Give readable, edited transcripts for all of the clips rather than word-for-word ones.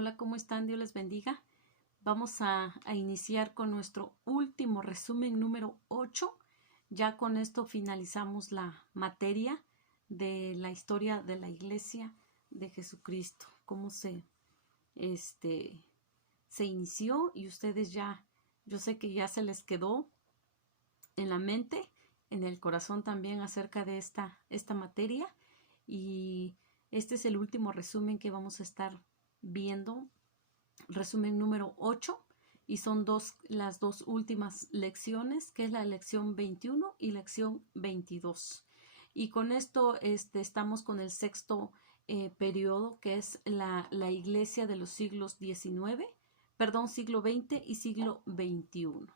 Hola, ¿cómo están? Dios les bendiga. Vamos a iniciar con nuestro último resumen número 8. Ya con esto finalizamos la materia de la historia de la Iglesia de Jesucristo. Cómo se inició y ustedes ya, yo sé que ya se les quedó en la mente, en el corazón también acerca de esta materia. Y este es el último resumen que vamos a estar viendo, resumen número 8, y son las dos últimas lecciones, que es la lección 21 y lección 22. Y con esto estamos con el sexto periodo, que es la iglesia de los siglos siglo XX y siglo XXI.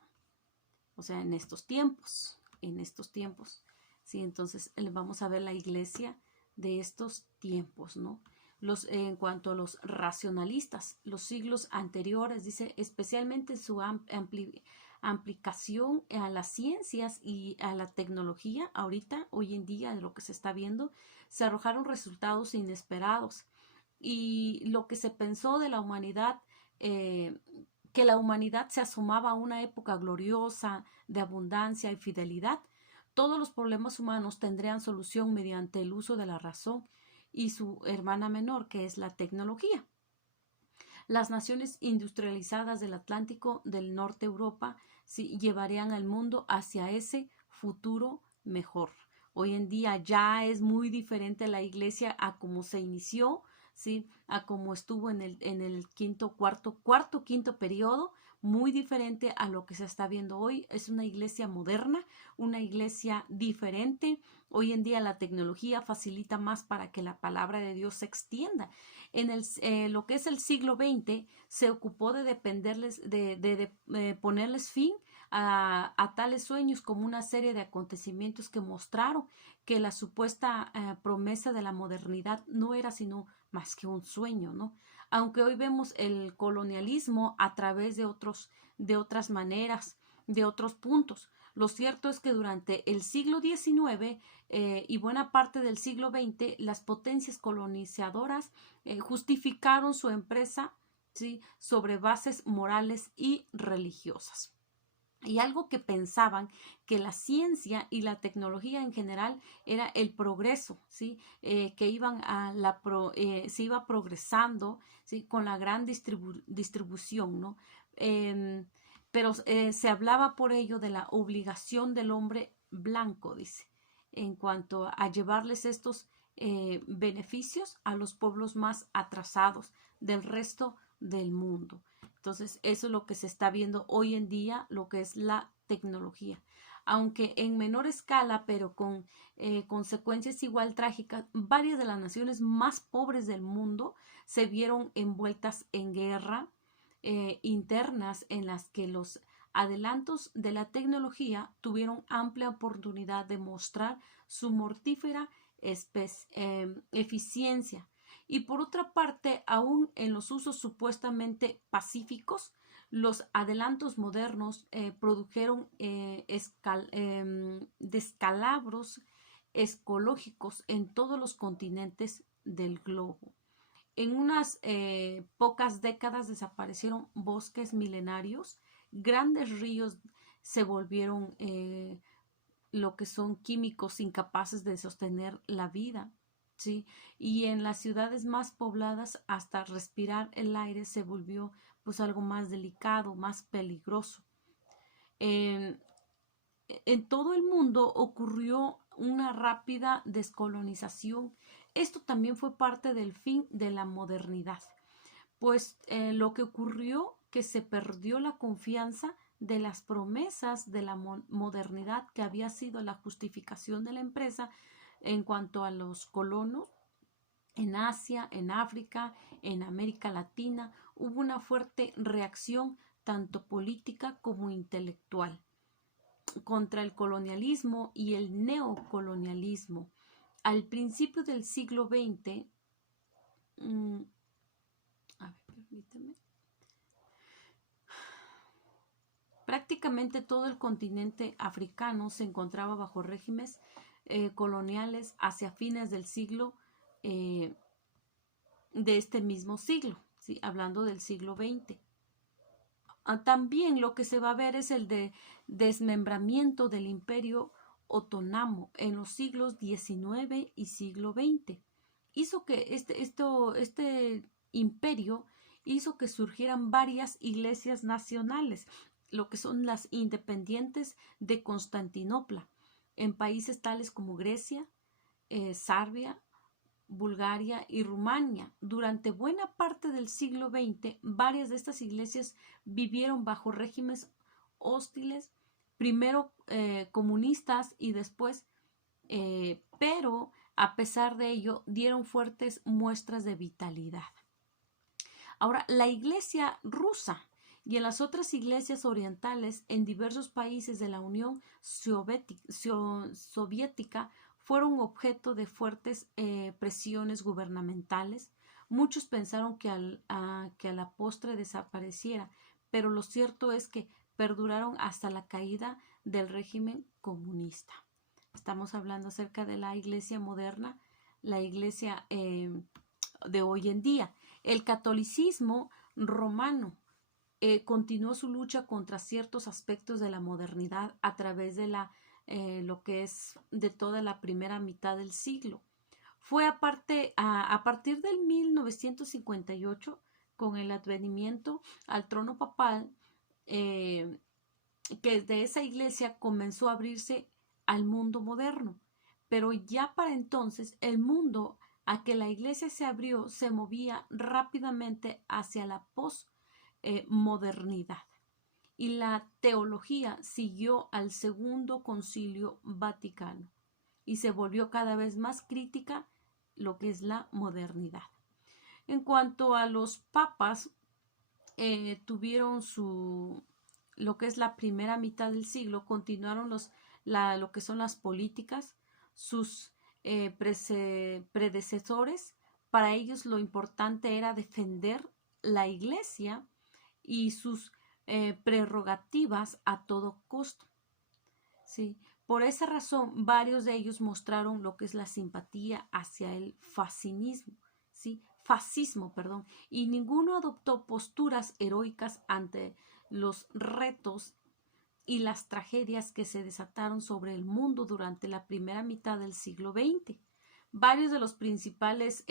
O sea, en estos tiempos. Sí, entonces vamos a ver la iglesia de estos tiempos, ¿no? En cuanto a los racionalistas, los siglos anteriores, dice, especialmente en su aplicación a las ciencias y a la tecnología, hoy en día, de lo que se está viendo, se arrojaron resultados inesperados. Y lo que se pensó de la humanidad, que la humanidad se asomaba a una época gloriosa de abundancia y fidelidad, todos los problemas humanos tendrían solución mediante el uso de la razón y su hermana menor, que es la tecnología. Las naciones industrializadas del Atlántico del norte Europa llevarían al mundo hacia ese futuro mejor. Hoy en día ya es muy diferente la iglesia a cómo se inició, ¿sí? A cómo estuvo en el quinto periodo, muy diferente a lo que se está viendo hoy. Es una iglesia moderna, una iglesia diferente. Hoy en día la tecnología facilita más para que la palabra de Dios se extienda. En lo que es el siglo XX se ocupó de ponerles fin a tales sueños, como una serie de acontecimientos que mostraron que la supuesta promesa de la modernidad no era sino más que un sueño, ¿no? Aunque hoy vemos el colonialismo a través de otras maneras, de otros puntos. Lo cierto es que durante el siglo XIX y buena parte del siglo XX, las potencias colonizadoras justificaron su empresa, ¿sí?, sobre bases morales y religiosas. Y algo que pensaban, que la ciencia y la tecnología en general era el progreso, ¿sí? Que se iba progresando, ¿sí?, con la gran distribución, ¿no? Pero se hablaba por ello de la obligación del hombre blanco, dice, en cuanto a llevarles estos beneficios a los pueblos más atrasados del resto del mundo. Entonces, eso es lo que se está viendo hoy en día, lo que es la tecnología. Aunque en menor escala, pero con consecuencias igual trágicas, varias de las naciones más pobres del mundo se vieron envueltas en guerra internas, en las que los adelantos de la tecnología tuvieron amplia oportunidad de mostrar su mortífera eficiencia. Y por otra parte, aún en los usos supuestamente pacíficos, los adelantos modernos produjeron descalabros ecológicos en todos los continentes del globo. En unas pocas décadas desaparecieron bosques milenarios, grandes ríos se volvieron lo que son químicos incapaces de sostener la vida, ¿sí? Y en las ciudades más pobladas, hasta respirar el aire se volvió pues algo más delicado, más peligroso. En todo el mundo ocurrió una rápida descolonización. Esto también fue parte del fin de la modernidad, pues lo que ocurrió, que se perdió la confianza de las promesas de la modernidad, que había sido la justificación de la empresa en cuanto a los colonos. En Asia, en África, en América Latina, hubo una fuerte reacción tanto política como intelectual contra el colonialismo y el neocolonialismo. Al principio del siglo XX, permíteme, prácticamente todo el continente africano se encontraba bajo regímenes coloniales hacia fines del siglo de este mismo siglo. ¿sí? Hablando del siglo XX. También lo que se va a ver es el de desmembramiento del Imperio Otomano en los siglos XIX y siglo XX. Hizo que este imperio hizo que surgieran varias iglesias nacionales, lo que son las independientes de Constantinopla, en países tales como Grecia, Serbia, Bulgaria y Rumania. Durante buena parte del siglo XX, varias de estas iglesias vivieron bajo regímenes hostiles, primero comunistas y después, pero a pesar de ello, dieron fuertes muestras de vitalidad. Ahora, la iglesia rusa y en las otras iglesias orientales en diversos países de la Unión Soviética fueron objeto de fuertes presiones gubernamentales. Muchos pensaron que a la postre desapareciera, pero lo cierto es que perduraron hasta la caída del régimen comunista. Estamos hablando acerca de la iglesia moderna, la iglesia de hoy en día. El catolicismo romano continuó su lucha contra ciertos aspectos de la modernidad a través de lo que es de toda la primera mitad del siglo. Fue a partir del 1958, con el advenimiento al trono papal, que de esa iglesia comenzó a abrirse al mundo moderno. Pero ya para entonces el mundo a que la iglesia se abrió se movía rápidamente hacia la posmodernidad. Y la teología siguió al Segundo Concilio Vaticano y se volvió cada vez más crítica lo que es la modernidad. En cuanto a los papas, tuvieron lo que es la primera mitad del siglo, continuaron lo que son las políticas, sus predecesores. Para ellos lo importante era defender la iglesia y sus prerrogativas a todo costo. ¿Sí? Por esa razón, varios de ellos mostraron lo que es la simpatía hacia el fascismo, ¿sí? Y ninguno adoptó posturas heroicas ante los retos y las tragedias que se desataron sobre el mundo durante la primera mitad del siglo XX. Varios de los principales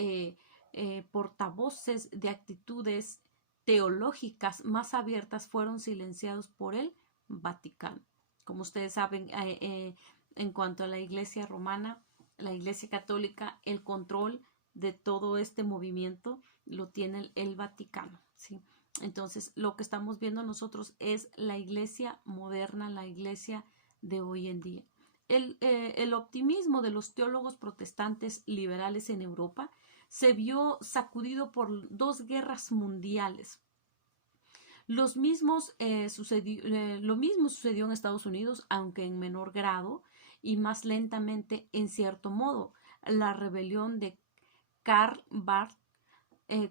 portavoces de actitudes teológicas más abiertas fueron silenciados por el Vaticano. Como ustedes saben, en cuanto a la Iglesia romana, la Iglesia católica, el control de todo este movimiento lo tiene el Vaticano, ¿sí? Entonces, lo que estamos viendo nosotros es la iglesia moderna, la iglesia de hoy en día. El optimismo de los teólogos protestantes liberales en Europa se vio sacudido por dos guerras mundiales. Lo mismo sucedió en Estados Unidos, aunque en menor grado y más lentamente en cierto modo. La rebelión de Karl Barth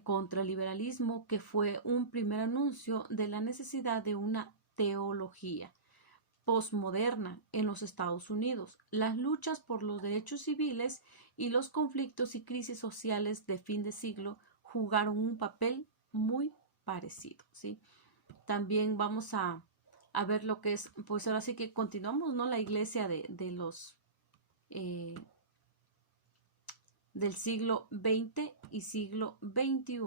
contra el liberalismo, que fue un primer anuncio de la necesidad de una teología posmoderna en los Estados Unidos. Las luchas por los derechos civiles y los conflictos y crisis sociales de fin de siglo jugaron un papel muy parecido, ¿sí? También vamos a ver lo que es, pues ahora sí que continuamos, ¿no? La iglesia de los del siglo XX y siglo XXI.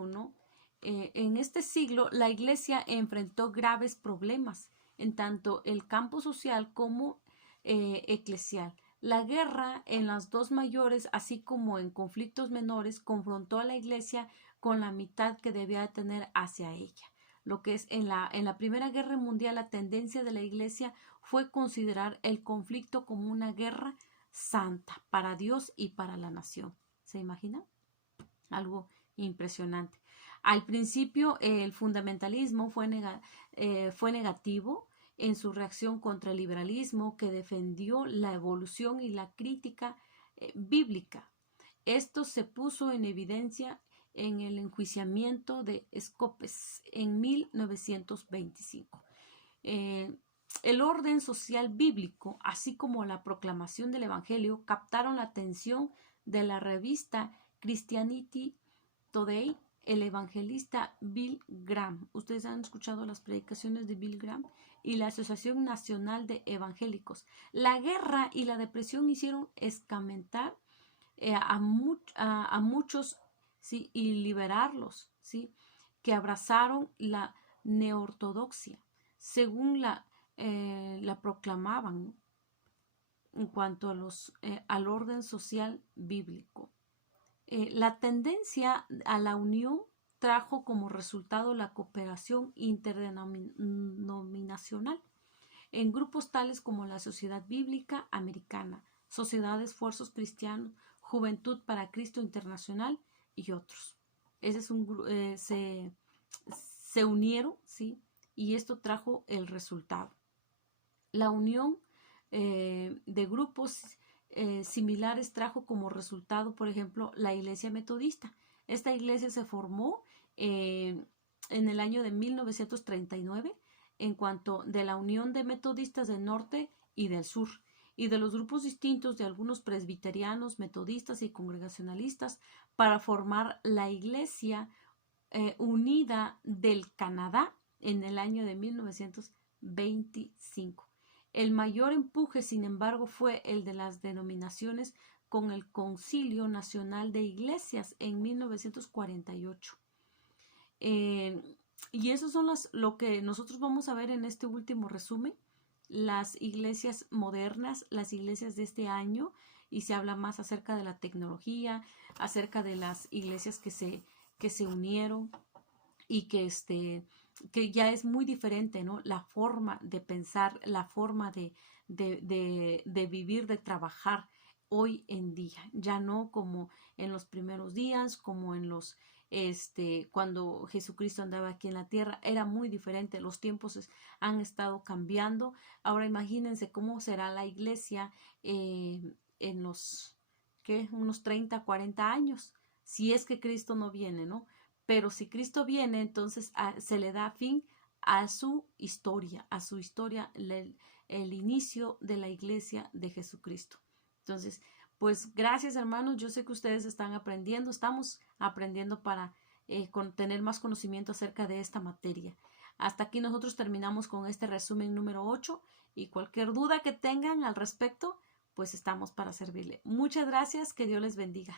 En este siglo, la Iglesia enfrentó graves problemas en tanto el campo social como eclesial. La guerra en las dos mayores, así como en conflictos menores, confrontó a la Iglesia con la mitad que debía tener hacia ella. Lo que es en la Primera Guerra Mundial, la tendencia de la Iglesia fue considerar el conflicto como una guerra santa para Dios y para la nación. ¿Se imagina? Algo impresionante. Al principio, el fundamentalismo fue negativo en su reacción contra el liberalismo, que defendió la evolución y la crítica bíblica. Esto se puso en evidencia en el enjuiciamiento de Scopes en 1925. El orden social bíblico, así como la proclamación del Evangelio, captaron la atención de la revista Christianity Today el evangelista Bill Graham. Ustedes han escuchado las predicaciones de Bill Graham y la Asociación Nacional de Evangélicos. La guerra y la depresión hicieron escamentar a muchos, ¿sí? Y liberarlos, ¿sí? Que abrazaron la neortodoxia, según la proclamaban, ¿no? En cuanto a al orden social bíblico. La tendencia a la unión trajo como resultado la cooperación interdenominacional en grupos tales como la Sociedad Bíblica Americana, Sociedad de Esfuerzos Cristianos, Juventud para Cristo Internacional y otros. Ese es se unieron, ¿sí? Y esto trajo el resultado. La unión de grupos similares trajo como resultado, por ejemplo, la Iglesia Metodista. Esta iglesia se formó en el año de 1939 en cuanto de la unión de metodistas del norte y del sur y de los grupos distintos de algunos presbiterianos, metodistas y congregacionalistas para formar la Iglesia Unida del Canadá en el año de 1925. El mayor empuje, sin embargo, fue el de las denominaciones con el Concilio Nacional de Iglesias en 1948. Y eso son lo que nosotros vamos a ver en este último resumen, las iglesias modernas, las iglesias de este año, y se habla más acerca de la tecnología, acerca de las iglesias que se unieron y que ya es muy diferente, ¿no? La forma de pensar, la forma de vivir, de trabajar hoy en día, ya no como en los primeros días, como en los cuando Jesucristo andaba aquí en la tierra, era muy diferente, los tiempos han estado cambiando. Ahora imagínense cómo será la iglesia en unos 30, 40 años, si es que Cristo no viene, ¿no? Pero si Cristo viene, entonces se le da fin a su historia, el inicio de la iglesia de Jesucristo. Entonces, pues gracias hermanos, yo sé que ustedes están aprendiendo, estamos aprendiendo para tener más conocimiento acerca de esta materia. Hasta aquí nosotros terminamos con este resumen número 8 y cualquier duda que tengan al respecto, pues estamos para servirle. Muchas gracias, que Dios les bendiga.